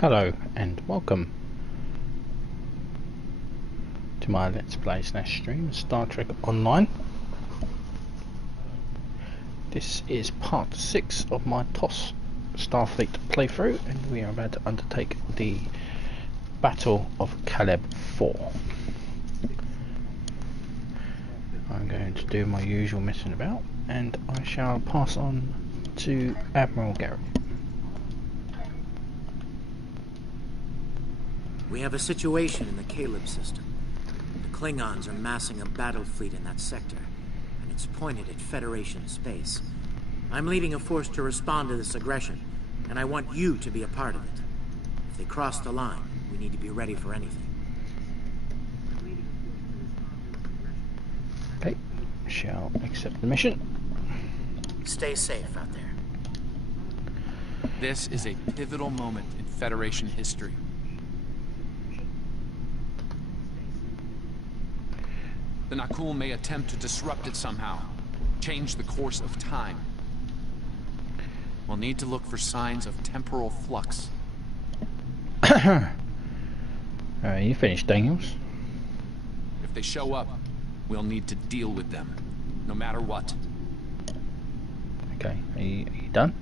Hello and welcome to my Let's Play / stream Star Trek Online. This is part 6 of my TOS Starfleet playthrough, and we are about to undertake the Battle of Caleb 4. I'm going to do my usual messing about, and I shall pass on to Admiral Garret. We have a situation in the Caleb system. The Klingons are massing a battle fleet in that sector, and it's pointed at Federation space. I'm leading a force to respond to this aggression, and I want you to be a part of it. If they cross the line, we need to be ready for anything. Okay, shall accept the mission. Stay safe out there. This is a pivotal moment in Federation history. The Nakul may attempt to disrupt it somehow, change the course of time. We'll need to look for signs of temporal flux. You finished, Daniels? If they show up, we'll need to deal with them, no matter what. Okay, are you done?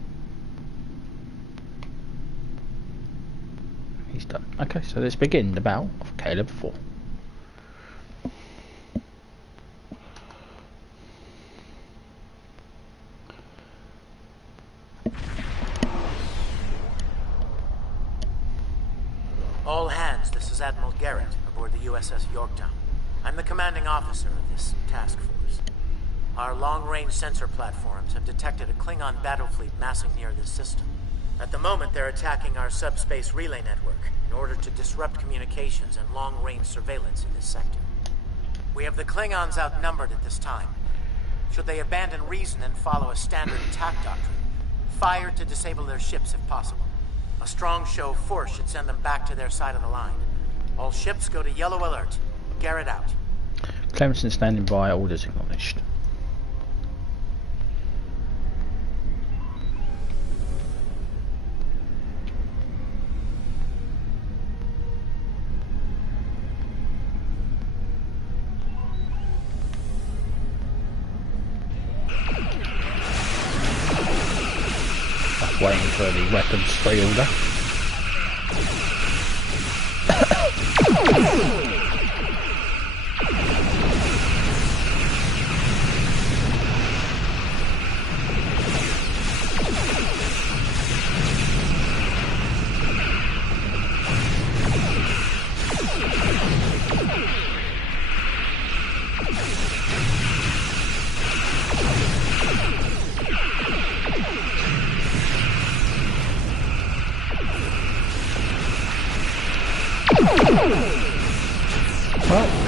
He's done. Okay, so let's begin the Battle of Caleb 4. All hands, this is Admiral Garret aboard the USS Yorktown. I'm the commanding officer of this task force. Our long-range sensor platforms have detected a Klingon battle fleet massing near this system. At the moment, they're attacking our subspace relay network in order to disrupt communications and long-range surveillance in this sector. We have the Klingons outnumbered at this time. Should they abandon reason and follow a standard attack doctrine, fire to disable their ships if possible. A strong show of force should send them back to their side of the line. All ships go to yellow alert. Garret out. Clemson standing by, orders acknowledged. Waiting for the weapons pre-order.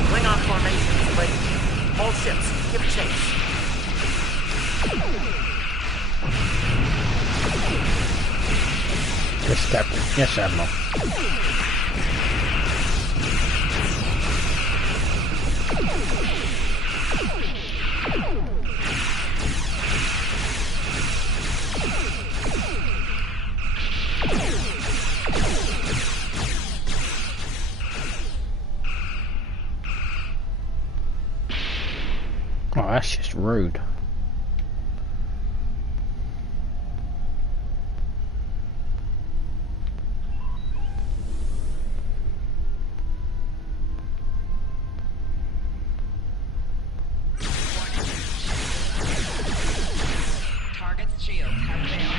Klingon formation is ready. All ships, give chase. Yes, Captain. Yes, Admiral. Oh, that's just rude. Target's shields have failed.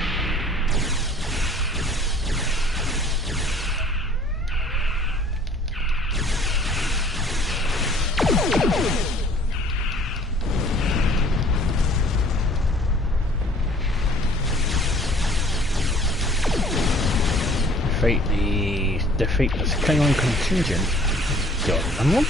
Defeat the Klingon contingent. Got someone?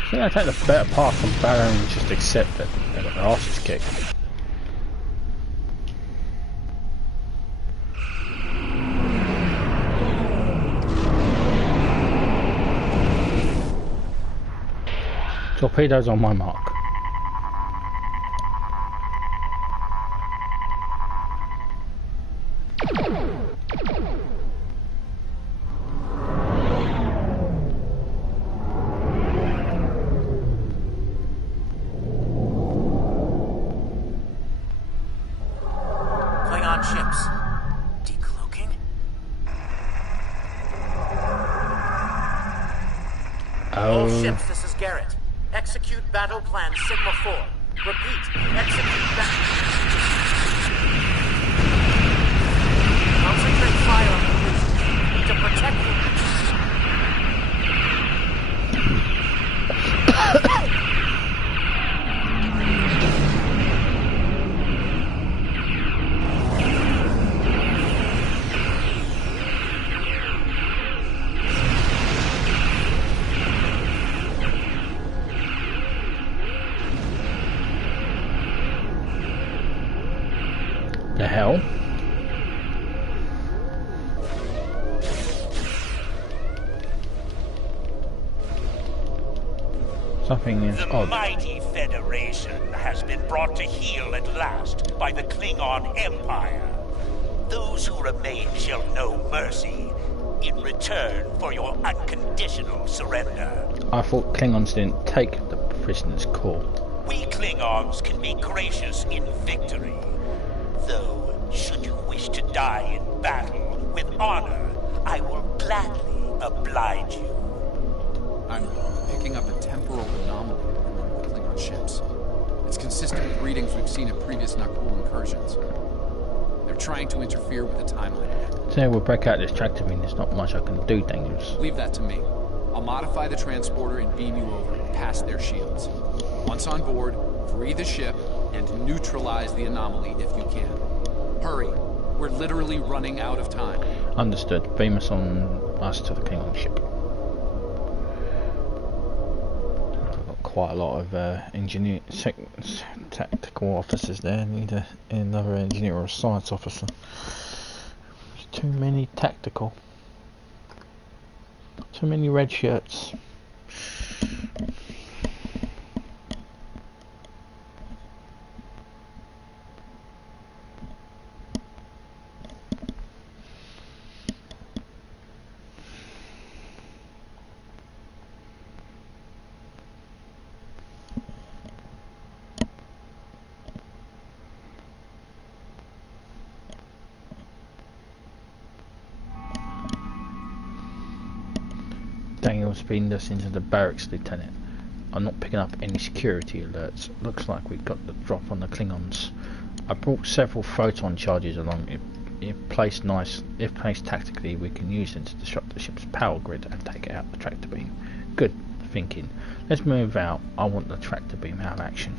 I think I take the better path from Baron and just accept that they got their asses kicked. Torpedoes on my mark. All ships, this is Garret. Execute battle plan Sigma 4. Repeat, execute concentrate fire on the police. Need to protect them. The hell? Something is The odd. mighty Federation has been brought to heel at last by the Klingon Empire. Those who remain shall know mercy in return for your unconditional surrender. I thought Klingons didn't take the prisoner's call. We Klingons can be gracious in victory. Though, should you wish to die in battle with honor, I will gladly oblige you. I'm picking up a temporal anomaly in one of the Klingon ships. It's consistent with readings we've seen at previous Nakul incursions. They're trying to interfere with the timeline. So we'll break out this tractor beam. There's not much I can do, Daniels. Leave that to me. I'll modify the transporter and beam you over past their shields. Once on board, free the ship and neutralize the anomaly if you can. Hurry. We're literally running out of time. Understood. Beam us to the Klingon ship. I've got quite a lot of tactical officers there. Need another engineer or a science officer. There's too many tactical. Too many red shirts. Daniel's beamed us into the barracks, Lieutenant. I'm not picking up any security alerts. Looks like we've got the drop on the Klingons. I brought several photon charges along. If placed tactically, we can use them to disrupt the ship's power grid and take out the tractor beam. Good thinking. Let's move out. I want the tractor beam out of action.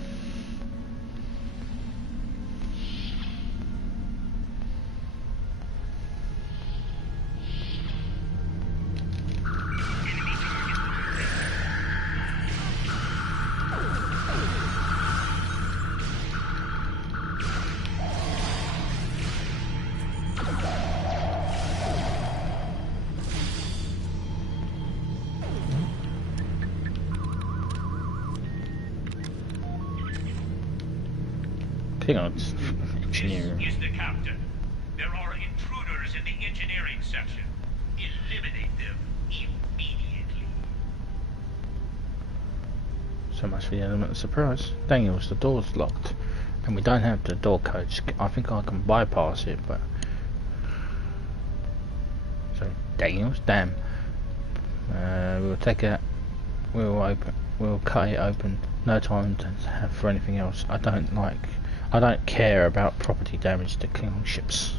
Klingons. Engineering. This is the captain. There are intruders in the engineering section. Eliminate them immediately. So much for the element of surprise. Daniels, the door's locked. And we don't have the door codes. I think I can bypass it, but... So, Daniels, damn. We'll take it... We'll cut it open. No time to have for anything else. I don't care about property damage to Klingon ships.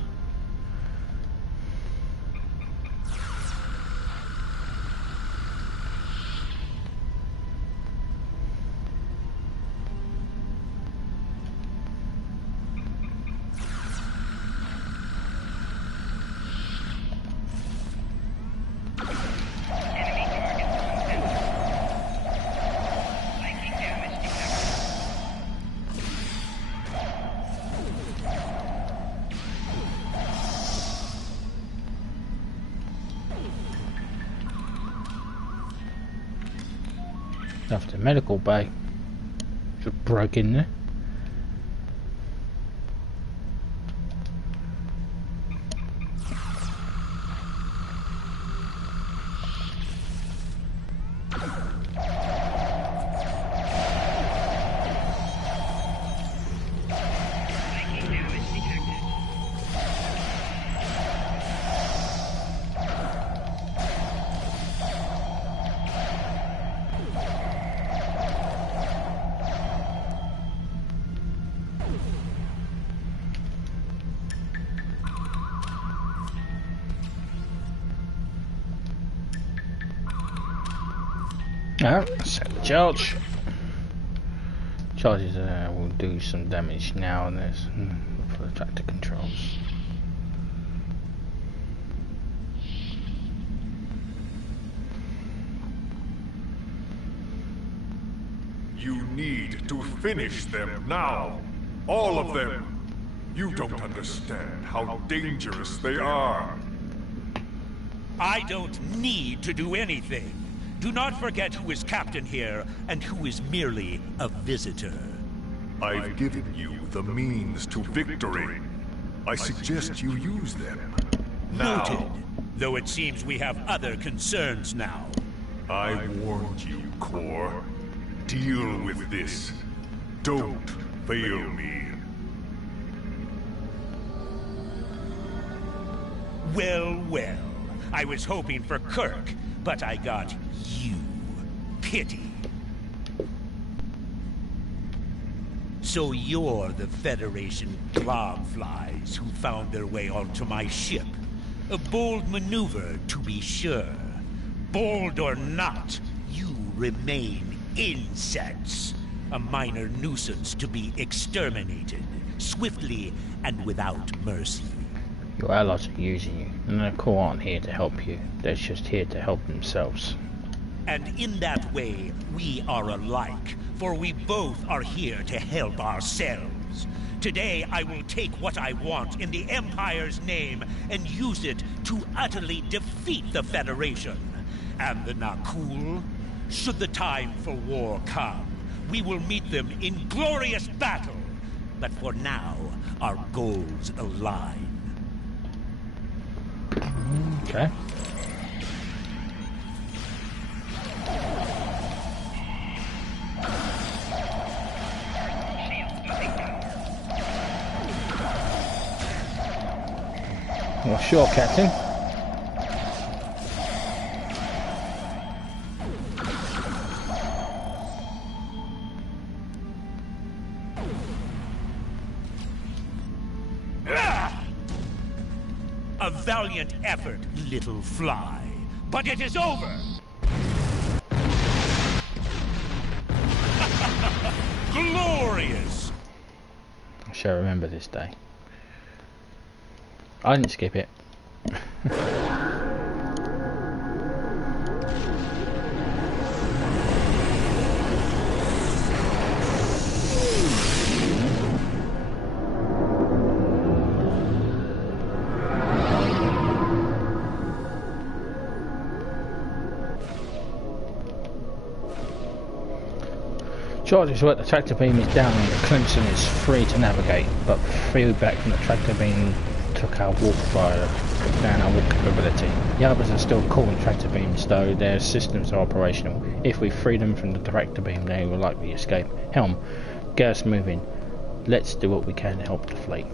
After the medical bay, just broke in there. Set the charge. Charges will do some damage now and this for the tractor controls. You need to finish them now. All of them. You don't understand how dangerous they are. I don't need to do anything. Do not forget who is captain here and who is merely a visitor. I've given you the means to victory. I suggest you use them. Now. Noted. Though it seems we have other concerns now. I warned you, Core. Deal with this. Don't fail me. Well, well. I was hoping for Kirk, but I got you. Pity. So you're the Federation globflies who found their way onto my ship. A bold maneuver, to be sure. Bold or not, you remain insects. A minor nuisance to be exterminated, swiftly and without mercy. Your allies are using you, and the Corps aren't here to help you. They're just here to help themselves. And in that way, we are alike, for we both are here to help ourselves. Today, I will take what I want in the Empire's name and use it to utterly defeat the Federation. And the Nakul, should the time for war come, we will meet them in glorious battle. But for now, our goals align. Okay. Well, sure, Captain. A valiant effort, little fly. But it is over! Glorious! I shall remember this day. I didn't skip it. Charges work, the tractor beam is down and the Clemson is free to navigate, but feedback from the tractor beam took our walk down our walk capability. The others are still calling tractor beams, though their systems are operational. If we free them from the tractor beam, they will likely escape. Helm, get us moving. Let's do what we can to help the fleet.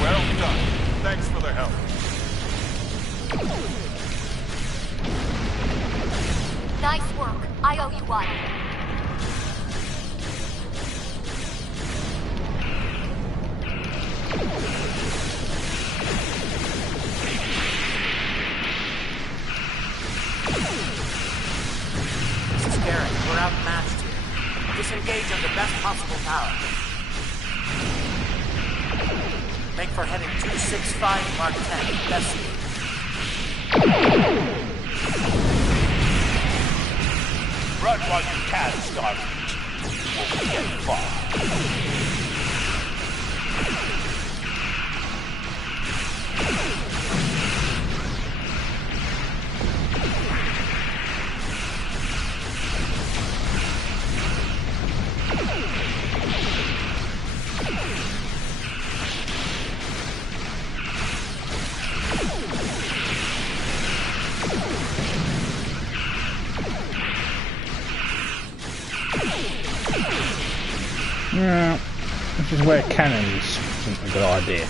Well done. Thanks for the help. Nice work. I owe you one. This is Garret. We're outmatched here. Disengage under best possible power. Make for heading 265 Mark 10. Best speed. Run while you can, Starfleet. You won't get far. Yeah, this is where cannons isn't a good idea.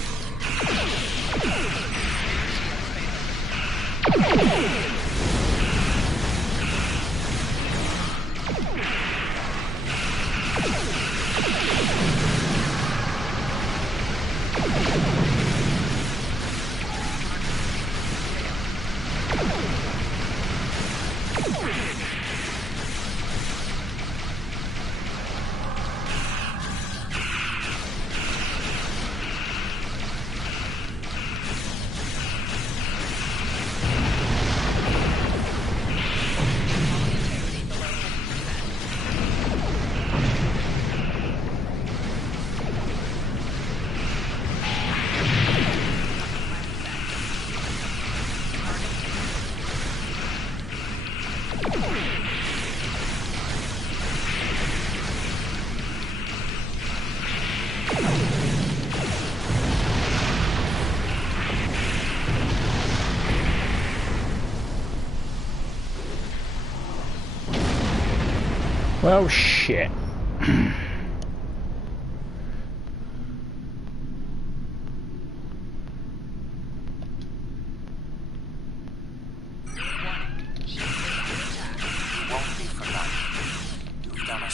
Well, shit.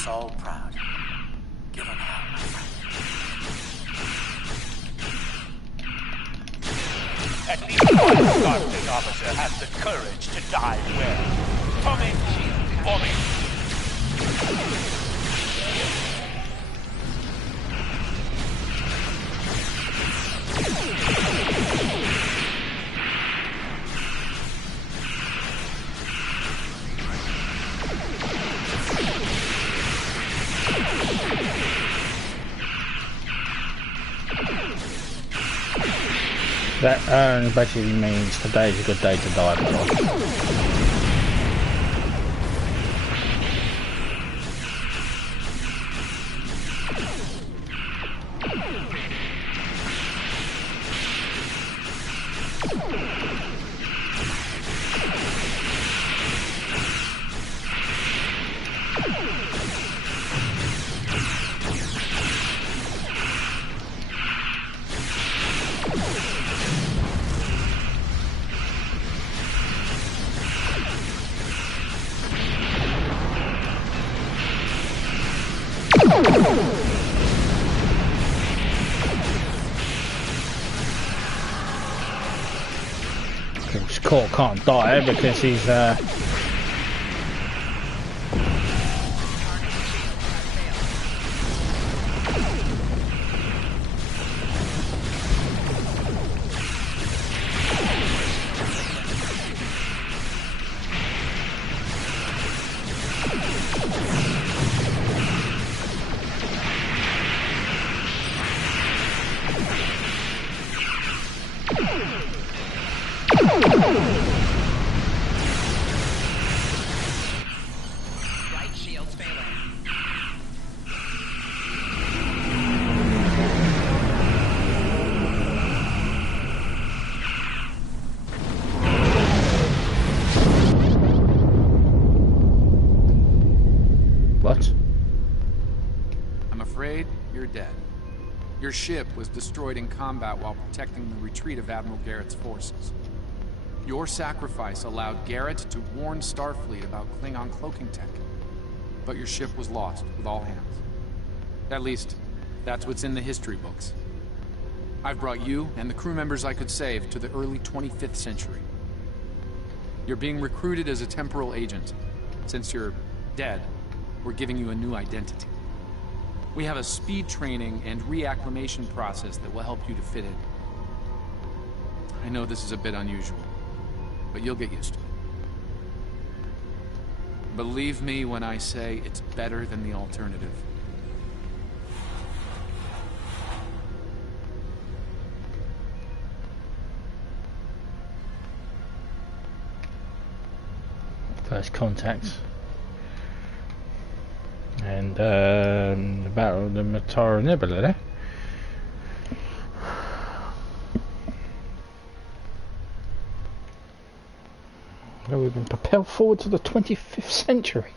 All proud. Give him hell, my friend. At least one Starfleet officer has the courage to die well. Come in, shield, for me. That basically means today's a good day to die, by the way. Cole can't die because he's Right shield's failing. what? I'm afraid you're dead. Your ship was destroyed in combat while protecting the retreat of Admiral Garret's forces. Your sacrifice allowed Garret to warn Starfleet about Klingon cloaking tech. But your ship was lost with all hands. At least, that's what's in the history books. I've brought you and the crew members I could save to the early 25th century. You're being recruited as a temporal agent. Since you're dead, we're giving you a new identity. We have a speed training and reacclimation process that will help you to fit in. I know this is a bit unusual, but you'll get used to it. Believe me when I say it's better than the alternative. First contact. And the Battle of the Matara Nebula there. Well, we've been propelled forward to the 25th century.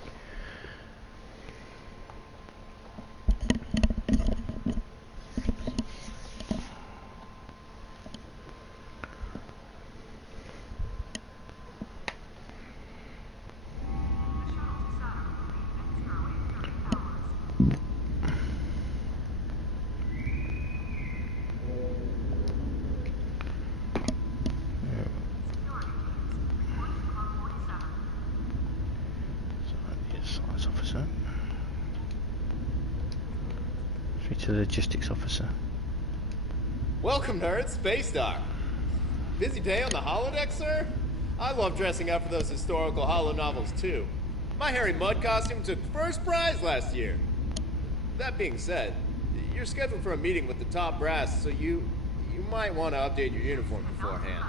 Speak to the logistics officer. Welcome, nerds. Space Dock. Busy day on the holodeck, sir? I love dressing up for those historical holo novels, too. My Harry Mudd costume took first prize last year. That being said, you're scheduled for a meeting with the top brass, so you might want to update your uniform beforehand.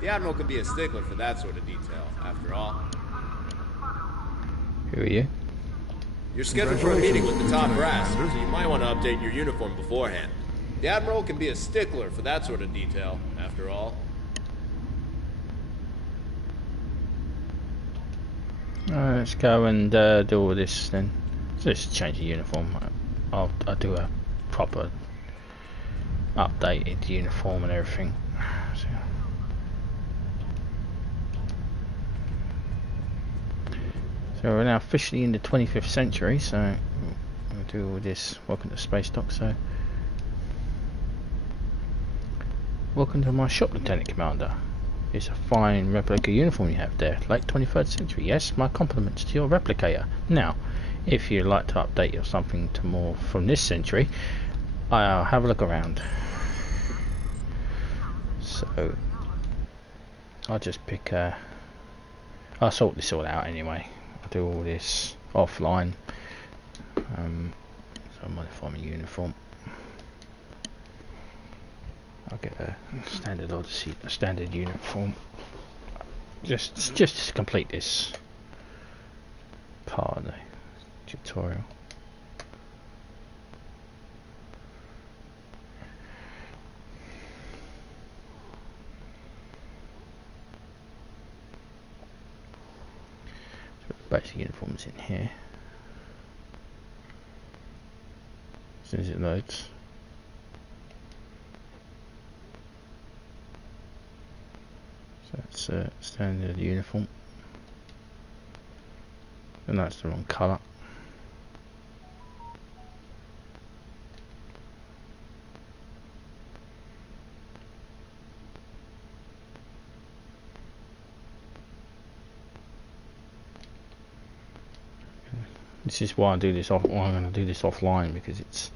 The Admiral can be a stickler for that sort of detail, after all. Who are you? You're scheduled for a meeting with the top brass, so you might want to update your uniform beforehand. The Admiral can be a stickler for that sort of detail, after all. Let's go and do all this then. So let's change the uniform. I'll do a proper updated uniform and everything. So we're now officially in the 25th century, so we'll do all this. Welcome to Space Dock. So welcome to my shop, Lieutenant Commander. It's a fine replica uniform you have there, late 23rd century. Yes, my compliments to your replicator. Now, if you'd like to update or something to more from this century, I'll have a look around. So I'll just pick I'll sort this all out anyway. I'll do all this offline. So I'll modify my uniform. I'll get a standard Odyssey, a standard uniform. Just to complete this part of the tutorial. So the basic uniforms in here. As soon as it loads. So that's a standard uniform, and that's the wrong colour. This is why I do this off. Why I'm going to do this offline, because it's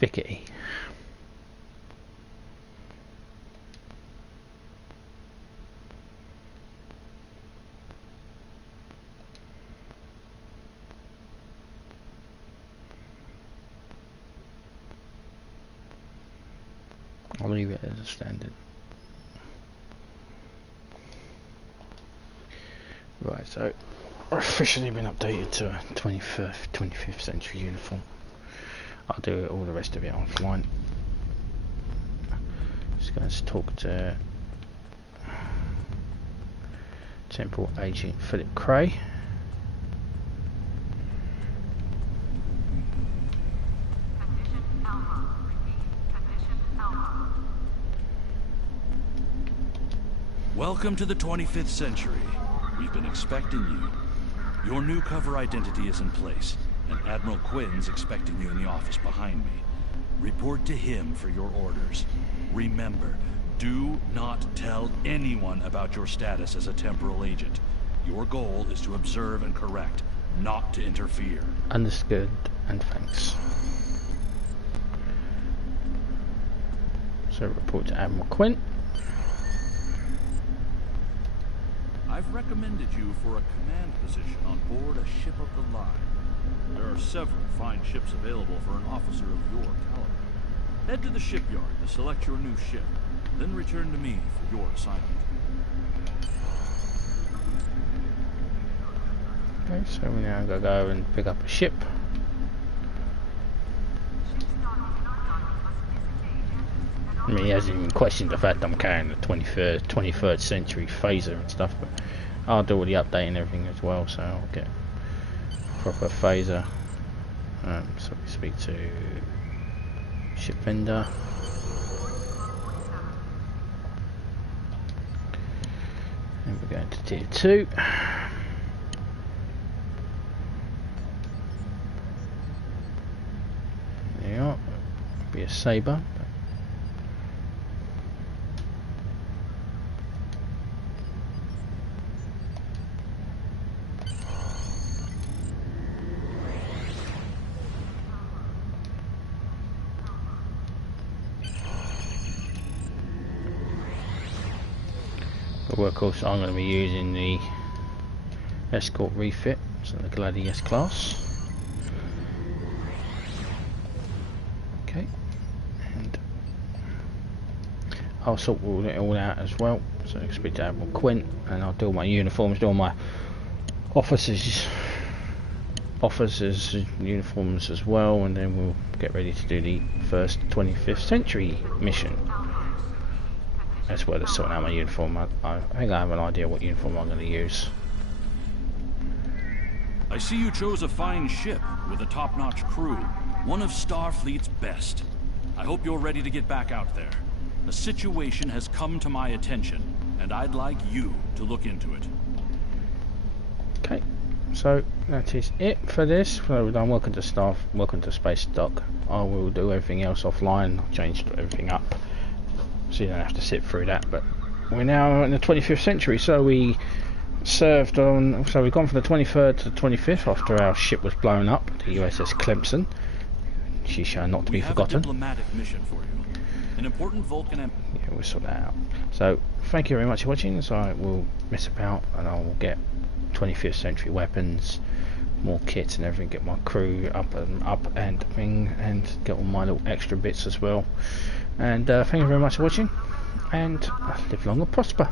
thickety. I'll leave it as a standard. Right, so I've officially been updated to a 25th century uniform. I'll do all the rest of it offline. Just going to talk to Temporal Agent Philip Cray. Welcome to the 25th century. We've been expecting you. Your new cover identity is in place, and Admiral Quinn's expecting you in the office behind me. Report to him for your orders. Remember, do not tell anyone about your status as a temporal agent. Your goal is to observe and correct, not to interfere. Understood, and thanks. So report to Admiral Quinn. I've recommended you for a command position on board a ship of the line. There are several fine ships available for an officer of your caliber. Head to the shipyard to select your new ship, then return to me for your assignment. Okay, so we're now going to go and pick up a ship. I mean, he hasn't even questioned the fact I'm carrying the 23rd century phaser and stuff, but I'll do all the updating and everything as well, so I'll get a proper phaser. So we speak to ship vendor. And we're going to tier 2. There you are. Be a saber. workhorse, I'm going to be using the escort refit, so the Gladius class. Okay, and I'll sort it all out as well. So I'll speak to Admiral Quint, and I'll do all my uniforms, do all my officers' uniforms as well, and then we'll get ready to do the first 25th century mission, as well as sorting out my uniform. I think I have an idea what uniform I'm going to use. I see you chose a fine ship with a top-notch crew, one of Starfleet's best. I hope you're ready to get back out there. A situation has come to my attention, and I'd like you to look into it. Okay, so that is it for this. So we're done. Welcome to Space Dock. I will do everything else offline. I've changed everything up, so you don't have to sit through that. But we're now in the 25th century, so we served on. So we've gone from the 23rd to the 25th after our ship was blown up, the USS Clemson. She's shown not to be forgotten. We have a diplomatic mission for you. An important Vulcan. Yeah, we'll sort that out. So thank you very much for watching. So I will mess about and I will get 25th century weapons, more kits and everything, get my crew up and thing, and get all my little extra bits as well. And thank you very much for watching, and live long and prosper.